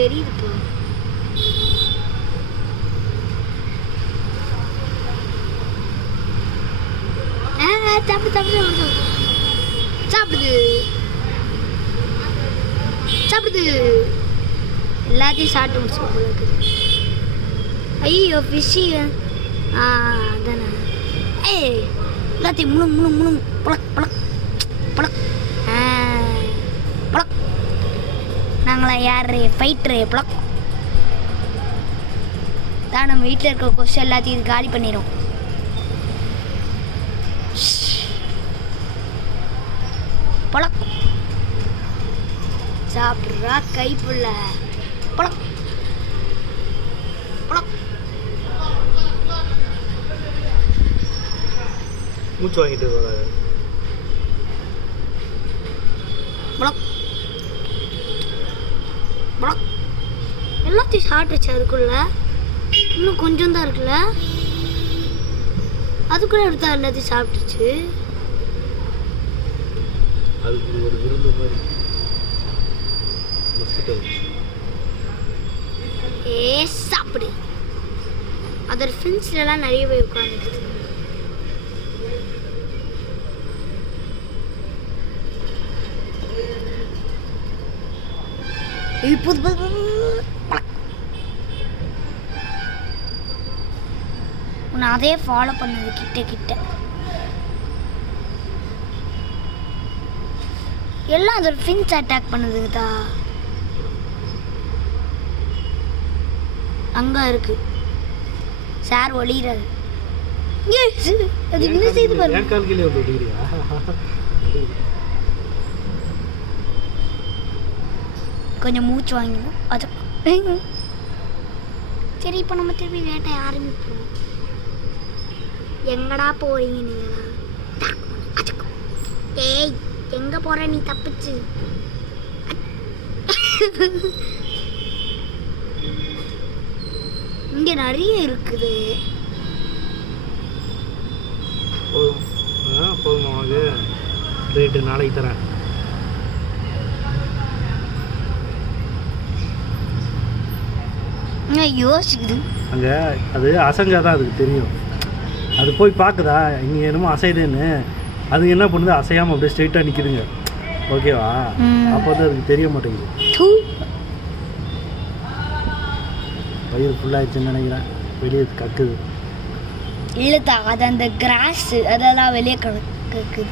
தெரியுதுப்பா. சாப்பிடுது சாப்பிடுது எல்லாத்தையும் சாப்பிட்டு முடிச்சு போல இருக்குது. ஐயோ ஃபிஷ்ஷி அதானே. ஏய் எல்லாத்தையும் முழு முழு முழு பழக் பழக் பழக் பழக். நாங்களா யார் ஃபைட்ரு பழக் தான். நம்ம வீட்டில் இருக்கிற கொஸ்டின் எல்லாத்தையும் இது காலி பண்ணிடும். பழக் சாப்பிட்றா கைப்புள்ள பழக் பழக். மூச்சு வாங்கிட்டு வராது. பழக் பழக் எல்லாத்தையும் சாப்பிட்டுச்சு. அதுக்குள்ள இன்னும் கொஞ்சம் தான் இருக்குல்ல. அதுக்குள்ள எடுத்தா எல்லாத்தையும் சாப்பிட்டுச்சு. அதுக்கு ஒரு விருந்து மாதிரி மஸ்கிட்டோ. சாப்பிடு. அதோட ஃப்ரெண்ட்ஸ்லாம் நிறைய போய் உட்காந்துருக்கு. உன்னை அதே ஃபாலோ பண்ணது கிட்ட கிட்ட எல்லாம் அதோட ஃபின்ஸ் அட்டாக் பண்ணுதுதா. அங்க இருக்கு சார் ஒளிறாரு. அது என்ன செய்து பாருங்க. என் கால் கீழே வந்து ஒளிறியா? கொஞ்சம் மூச்சு வாங்கிடும். அது சரி, இப்போ நம்ம திரும்பி வேட்டை ஆரம்பிப்போம். எங்கடா போறீங்க நீங்களா? ஏய் எங்க போற நீ? தப்பிச்சு இங்க நிறைய இருக்குது. போதும் உனக்கு ரேட்டு நாளைக்கு தரேன். யோசிக்குது அங்கே அது அசைஞ்சாதான் அதுக்கு தெரியும். அது போய் பார்க்குதா இங்கே என்னமோ அசையுதுன்னு. அதுங்க என்ன பண்ணுது? அசையாமல் அப்படியே ஸ்ட்ரெயிட்டாக நிற்கிதுங்க. ஓகேவா? அப்போ வந்து அதுக்கு தெரிய மாட்டேங்குது. வயிறு ஃபுல்லாகிடுச்சுன்னு நினைக்கிறேன். வெளியே கக்குது. இல்லைத்தா, அது அந்த கிராஸ் அதெல்லாம் வெளியே கக்குது.